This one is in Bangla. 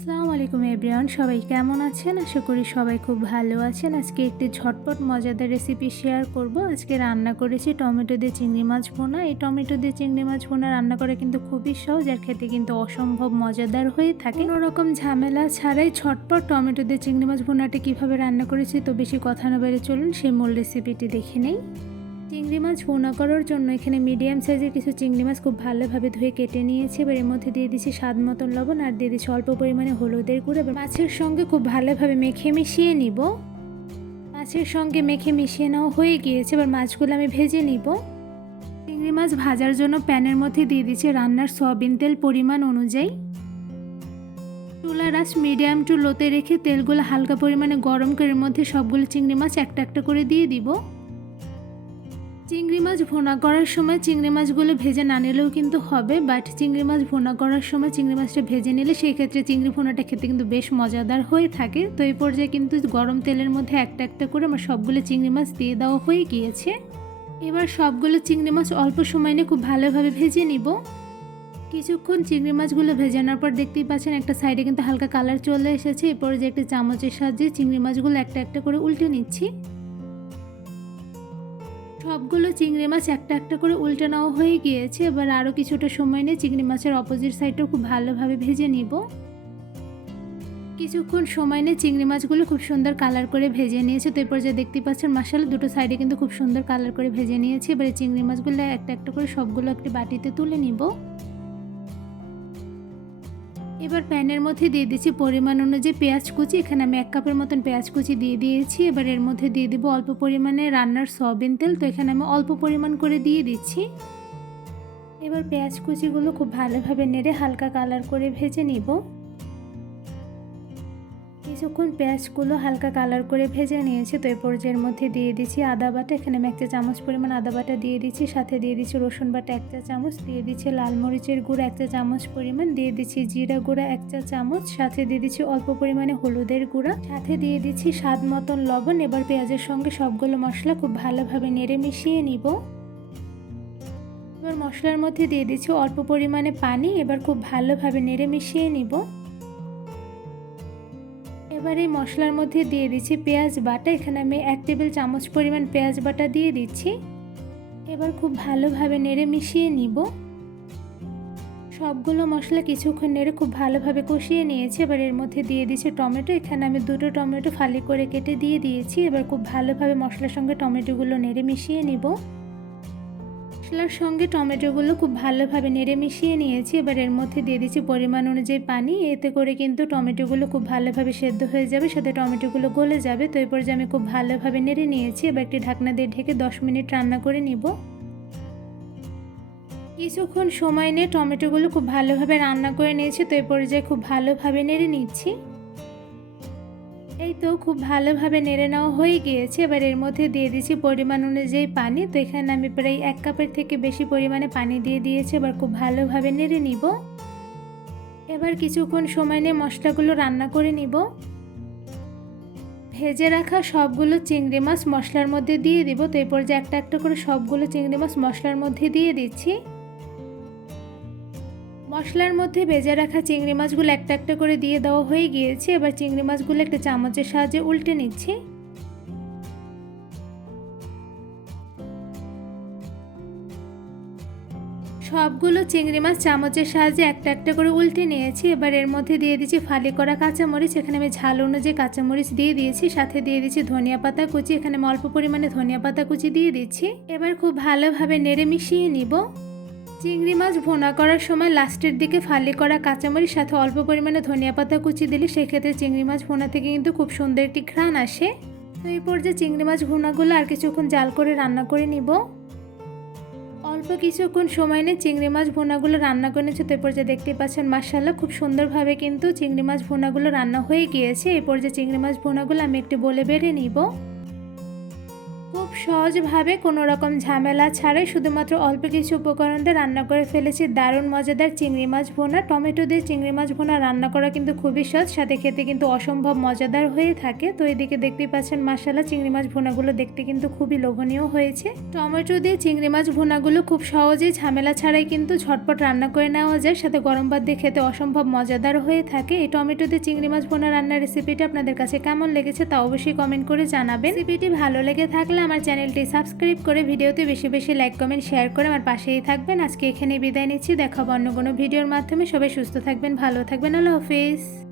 আসসালামু আলাইকুম এভরিওয়ান, সবাই কেমন আছেন? আশা করি সবাই খুব ভালো আছেন। আজকে একটি ঝটপট মজাদার রেসিপি শেয়ার করব। আজকে রান্না করেছি টমেটো দিয়ে চিংড়ি মাছ ভুনা। এই টমেটো দিয়ে চিংড়ি মাছ ভুনা রান্না করা কিন্তু খুবই সহজ, আর খেতে কিন্তু অসম্ভব মজাদার হয়ে থাকে। কোনো রকম ঝামেলা ছাড়াই ঝটপট টমেটো দিয়ে চিংড়ি মাছ ভুনাটা কীভাবে রান্না করেছি, তো বেশি কথা না বেড়ে চলুন সেই মূল রেসিপিটি দেখে নেই। চিংড়ি মাছ ভুনা করার জন্য এখানে মিডিয়াম সাইজের কিছু চিংড়ি মাছ খুব ভালোভাবে ধুয়ে কেটে নিয়েছি। এবার এর মধ্যে দিয়ে দিচ্ছি স্বাদ মতন লবণ, আর দিয়ে দিচ্ছি অল্প পরিমাণে হলুদের গুঁড়ো। এবার মাছের সঙ্গে খুব ভালোভাবে মেখে মিশিয়ে নিব। মাছের সঙ্গে মেখে মিশিয়ে নেওয়া হয়ে গিয়েছে। এবার মাছগুলো আমি ভেজে নিব। চিংড়ি মাছ ভাজার জন্য প্যানের মধ্যে দিয়ে দিচ্ছি রান্নার সয়াবিন তেল পরিমাণ অনুযায়ী। চুলার আঁচ মিডিয়াম টু লোতে রেখে তেলগুলো হালকা পরিমাণে গরম করে এর মধ্যে সবগুলো চিংড়ি মাছ একটা একটা করে দিয়ে দিব। চিংড়ি মাছ ভুনা করার সময় চিংড়ি মাছগুলো ভেজে না নিলেও কিন্তু হবে, বাট চিংড়ি মাছ ভুনা করার সময় চিংড়ি মাছটা ভেজে নিলে সেই ক্ষেত্রে চিংড়ি ভুনাটা খেতে কিন্তু বেশ মজাদার হয়ে থাকে। তো এই পর্যায়ে কিন্তু গরম তেলের মধ্যে একটা একটা করে আমার সবগুলো চিংড়ি মাছ দিয়ে দেওয়া হয়ে গিয়েছে। এবার সবগুলো চিংড়ি মাছ অল্প সময় নিয়ে খুব ভালোভাবে ভেজে নিব। কিছুক্ষণ চিংড়ি মাছগুলো ভেজানোর পর দেখতেই পাচ্ছেন একটা সাইডে কিন্তু হালকা কালার চলে এসেছে। এই পর্যায়ে একটা চামচের সাহায্যে চিংড়ি মাছগুলো একটা একটা করে উল্টে নিচ্ছি। সবগুলো চিংড়ি মাছ একটা একটা করে উল্টে নেওয়া হয়ে গিয়েছে। এবার আরও কিছুটা সময় নিয়ে চিংড়ি মাছের অপোজিট সাইডটাও খুব ভালোভাবে ভেজে নিব। কিছুক্ষণ সময় নিয়ে চিংড়ি মাছগুলো খুব সুন্দর কালার করে ভেজে নিয়েছে। তো এরপর যে দেখতে পাচ্ছেন মাশাআল্লাহ দুটো সাইডে কিন্তু খুব সুন্দর কালার করে ভেজে নিয়েছি। এবারে চিংড়ি মাছগুলো একটা একটা করে সবগুলো একটি বাটিতে তুলে নিব। এবার প্যানের মধ্যে দিয়ে দিচ্ছি পরিমাণ অনুযায়ী পেঁয়াজ কুচি। এখানে আমি 1 কাপের মতন পেঁয়াজ কুচি দিয়ে দিয়েছি। এবার এর মধ্যে দিয়ে দিব অল্প পরিমাণে রান্নার সয়াবিন তেল। তো এখানে আমি অল্প পরিমাণ করে দিয়ে দিচ্ছি। এবার পেঁয়াজ কুচিগুলো খুব ভালোভাবে নেড়ে হালকা কালার করে ভেজে নিব। কিছুক্ষণ পেঁয়াজগুলো হালকা কালার করে ভেজে নিয়েছি। তো এই পর্যায়ের মধ্যে দিয়ে দিচ্ছি আদা বাটা। এখানে আমি 1 চা চামচ পরিমাণ আদা বাটা দিয়ে দিচ্ছি। সাথে দিয়ে দিচ্ছি রসুন বাটা 1 চা চামচ, দিয়ে দিচ্ছি লাল মরিচের গুঁড়ো 1 চা চামচ পরিমাণ, দিয়ে দিচ্ছি জিরা গুঁড়া 1 চা চামচ, সাথে দিয়ে দিচ্ছি অল্প পরিমাণে হলুদের গুঁড়া, সাথে দিয়ে দিচ্ছি স্বাদ মতন লবণ। এবার পেঁয়াজের সঙ্গে সবগুলো মশলা খুব ভালোভাবে নেড়ে মিশিয়ে নিব। এবার মশলার মধ্যে দিয়ে দিচ্ছি অল্প পরিমাণে পানি। এবার খুব ভালোভাবে নেড়ে মিশিয়ে নিব। এবার এই মশলার মধ্যে দিয়ে দিচ্ছি পেঁয়াজ বাটা। এখানে আমি 1 টেবিল চামচ পরিমাণ পেঁয়াজ বাটা দিয়ে দিচ্ছি। এবার খুব ভালোভাবে নেড়ে মিশিয়ে নিব। সবগুলো মশলা কিছুক্ষণ নেড়ে খুব ভালোভাবে কষিয়ে নিয়েছি। এবার এর মধ্যে দিয়ে দিচ্ছি টমেটো। এখানে আমি 2টো টমেটো ফালি করে কেটে দিয়ে দিয়েছি। এবার খুব ভালোভাবে মশলার সঙ্গে টমেটোগুলো নেড়ে মিশিয়ে নিব। মশলার সঙ্গে টমেটোগুলো খুব ভালোভাবে নেড়ে মিশিয়ে নিয়েছি। এবার এর মধ্যে দিয়ে দিচ্ছি পরিমাণ অনুযায়ী পানি। এতে করে কিন্তু টমেটোগুলো খুব ভালোভাবে সেদ্ধ হয়ে যাবে, সাথে টমেটোগুলো গলে যাবে। তো এরপর যে আমি খুব ভালোভাবে নেড়ে নিয়েছি। এবার একটি ঢাকনা দিয়ে ঢেকে 10 মিনিট রান্না করে নিব। কিছুক্ষণ সময় নিয়ে টমেটোগুলো খুব ভালোভাবে রান্না করে নিয়েছি। তো এরপর যে খুব ভালোভাবে নেড়ে নিচ্ছি। এই তো খুব ভালোভাবে নেড়ে নেওয়া হয়ে গিয়েছে। এবার এর মধ্যে দিয়ে দিচ্ছি পরিমাণ অনুযায়ী পানি। তো এখানে আমি প্রায় 1 কাপের থেকে বেশি পরিমাণে পানি দিয়ে দিয়েছি। এবার খুব ভালোভাবে নেড়ে নিব। এবার কিছুক্ষণ সময় নিয়ে মশলাগুলো রান্না করে নিব। ভেজে রাখা সবগুলো চিংড়ি মাছ মশলার মধ্যে দিয়ে দিব। তো এরপর যে একটা একটা করে সবগুলো চিংড়ি মাছ মশলার মধ্যে দিয়ে দিচ্ছি। মশলার মধ্যে ভেজে রাখা চিংড়ি মাছগুলো একটা একটা করে দিয়ে দেওয়া হয়ে গিয়েছে। এবার চিংড়ি মাছগুলো একটা চামচের সাহায্যে উল্টে নিচ্ছি। সবগুলো চিংড়ি মাছ চামচের সাহায্যে একটা একটা করে উল্টে নিয়েছি। এবার এর মধ্যে দিয়ে দিচ্ছি ফালি করা কাঁচামরিচ। এখানে আমি ঝাল অনুযায়ী কাঁচামরিচ দিয়ে দিয়েছি। সাথে দিয়ে দিচ্ছি ধনিয়া পাতা কুচি। এখানে আমি অল্প পরিমাণে ধনিয়া পাতা কুচি দিয়ে দিচ্ছি। এবার খুব ভালোভাবে নেড়ে মিশিয়ে নিব। চিংড়ি মাছ ভুনা করার সময় লাস্টের দিকে ফালি করা কাঁচামরিচ সাথে অল্প পরিমাণে ধনিয়া পাতা কুচি দিলে সেক্ষেত্রে চিংড়ি মাছ ভুনা থেকে কিন্তু খুব সুন্দর একটি ঘ্রাণ আসে। তো এই পর্যায়ে চিংড়ি মাছ ভুনাগুলো আর কিছুক্ষণ জাল করে রান্না করে নিব। অল্প কিছুক্ষণ সময় নিয়ে চিংড়ি মাছ ভুনাগুলো রান্না করে নিচ্ছি। তো এই পর্যায়ে দেখতে পাচ্ছেন মাশাআল্লাহ খুব সুন্দরভাবে কিন্তু চিংড়ি মাছ ভুনাগুলো রান্না হয়ে গিয়েছে। এই পর্যায়ে চিংড়ি মাছ ভুনাগুলো আমি একটু বলে বেড়ে নিব। খুব সহজভাবে কোনো রকম ঝামেলা ছাড়াই শুধুমাত্র অল্প কিছু উপকরণ দিয়ে রান্না করে ফেলেছি দারুণ মজাদার চিংড়ি মাছ ভুনা। টমেটো দিয়ে চিংড়ি মাছ ভুনা রান্না করা কিন্তু খুবই সহজ, সাথে খেতে কিন্তু অসম্ভব মজাদার হয়ে থাকে। তো এদিকে দেখতেই পাচ্ছেন মাশাআল্লাহ চিংড়ি মাছ ভুনাগুলো দেখতে কিন্তু খুবই লোভনীয় হয়েছে। টমেটো দিয়ে চিংড়ি মাছ ভুনাগুলো খুব সহজেই ঝামেলা ছাড়াই কিন্তু ঝটপট রান্না করে নেওয়া যায়, সাথে গরম ভাত দিয়ে খেতে অসম্ভব মজাদার হয়ে থাকে। এই টমেটো দিয়ে চিংড়ি মাছ ভুনা রান্নার রেসিপিটা আপনাদের কাছে কেমন লেগেছে তা অবশ্যই কমেন্ট করে জানাবেন। রেসিপিটি ভালো লেগে থাকলে আমার চ্যানেলটি সাবস্ক্রাইব করে ভিডিওতে বেশি বেশি লাইক কমেন্ট শেয়ার করে আমার পাশেই থাকবেন। আজকে এখানে বিদায় নিচ্ছি, দেখাবো অন্য কোনো ভিডিওর মাধ্যমে। সবাই সুস্থ থাকবেন, ভালো থাকবেন, আল্লাহ হাফেজ।